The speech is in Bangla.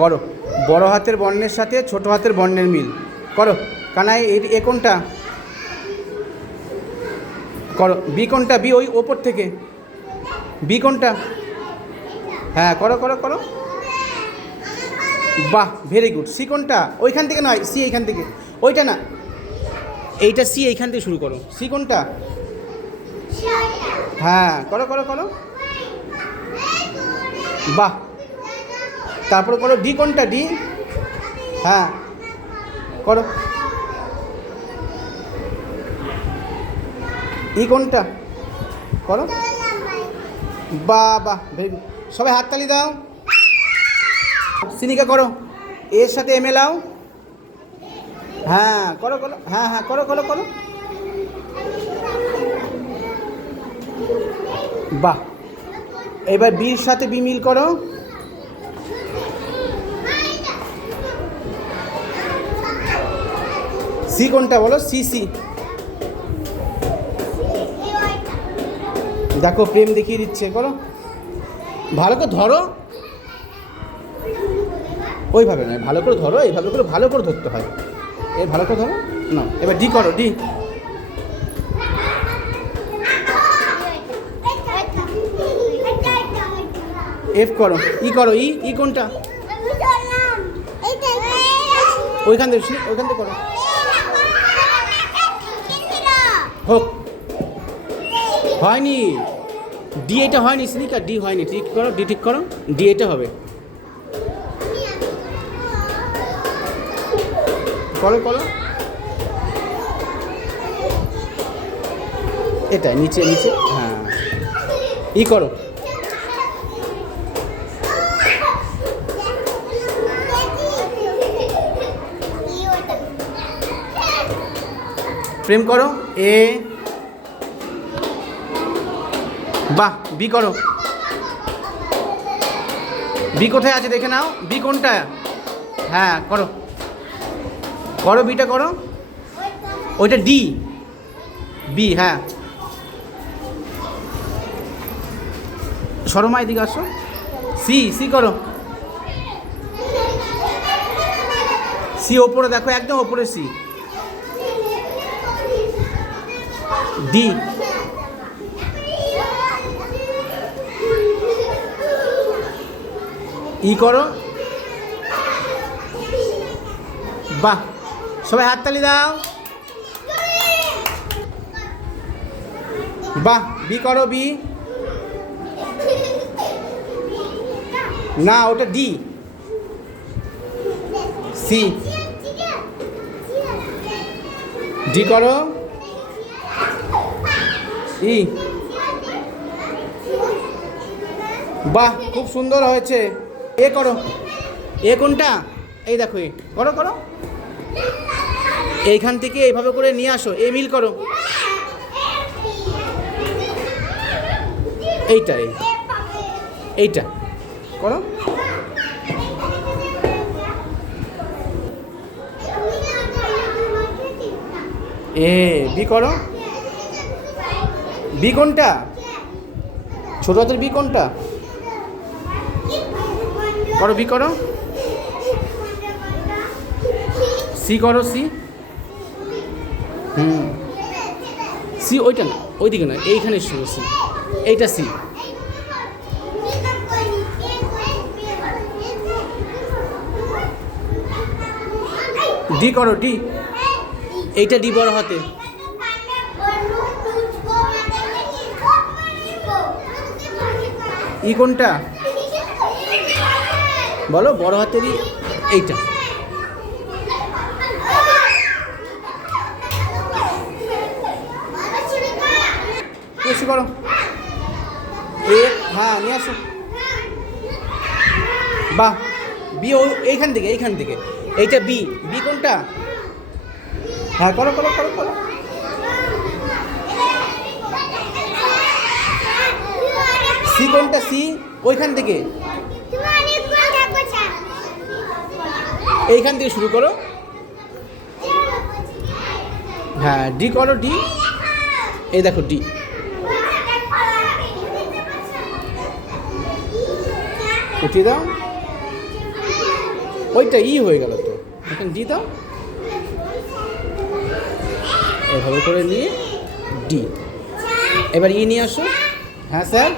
করো। বড় হাতের বর্ণের সাথে ছোট হাতের বর্ণের মিল করো। কানাই এ কোনটা? করো। বি কোনটা? বি ওই ওপর থেকে। বি কোনটা? হ্যাঁ, করো করো করো। বাহ, ভেরি গুড। সি কোনটা? ওইখান থেকে নয়, সি এইখান থেকে। ওইটা না, এইটা সি এইখান থেকে শুরু করো। সি কোনটা? হ্যাঁ, করো করো করো। বাহ, তারপরে করো। ডি কোনটা? ডি। হ্যাঁ, করো। ই কোনটা? করো। বাহ বাহ, ভেরি গুড। সবাই হাততালি দাও। সিনিকা করো। এর সাথে এম এলাও। হ্যাঁ, করো করো। হ্যাঁ হ্যাঁ, করো করো করো। বাহ, এবার বির সাথে বি মিল করো। সি কোনটা বলো? সি। সি দেখো, প্রেম দেখিয়ে দিচ্ছে। করো, ভালো করে ধরো। ওইভাবে নয়, ভালো করে ধরো। এইভাবে করে ভালো করে ধরতে হয়। এই ভালো করে ধরো না। এবার ডি করো। ডি। এফ করো। ই করো। ই। ই কোনটা? ওইখান থেকে ওইখান থেকে করো। হোক। হয়নি। ডি এটা হয়নি সিনিকা। ডি হয়নি। ঠিক করো। ডি ঠিক করো। ডি এটা হবে। করো করো। এটা নিচে নিচে। হ্যাঁ, ই করো। প্রেম করো। এ। বাহ, বি করো। বি কোথায় আছে দেখে নাও। বি কোনটা? হ্যাঁ, করো করো। বিটা করো। ওইটা ডি। বি। হ্যাঁ, সরমা এদিকে আসো। সি। সি করো। সি ওপরে দেখো, একদম ওপরে সি। ডি। ই করো। বাহ, সবাই হাততালি দাও। বাহ, বি করো। বি না, ওটা ডি। সি। ডি করো। ই। বাহ, খুব সুন্দর হয়েছে। এ করো। এ কোনটা? এই দেখো, এ করো করো। এইখান থেকে এইভাবে করে নিয়ে আসো। এ মিল করো। এইটা এইটা করো। এ। বি করো। বি কোনটা? ছোট হাতের বি কোনটা? করো। বি করো। সি করো। সি। সি ওইটা না, ওইদিকে না, এইখানে শুরু। সি। এইটা সি। ডি করো। ডি। এইটা ডি বড় হাতে। ই কোনটা বলো? বড় হাতেরই এইটা। বেশি করো। এ। হ্যাঁ, নিয়ে আসো। বাহ, বি এইখান থেকে, এইখান থেকে। এইটা বি। বি কোনটা? হ্যাঁ, করো করো করো করো। সি কোনটা? সি ওইখান থেকে। এইখান থেকে শুরু করো। হ্যাঁ, ডি করো। ডি। এই দেখো, ডি। উঠিয়ে দাও। ওইটা ই হয়ে গেল তো, এখন ডি দাও, এভাবে করে নিয়ে ডি। এবার ই নিয়ে আসো। হ্যাঁ স্যার,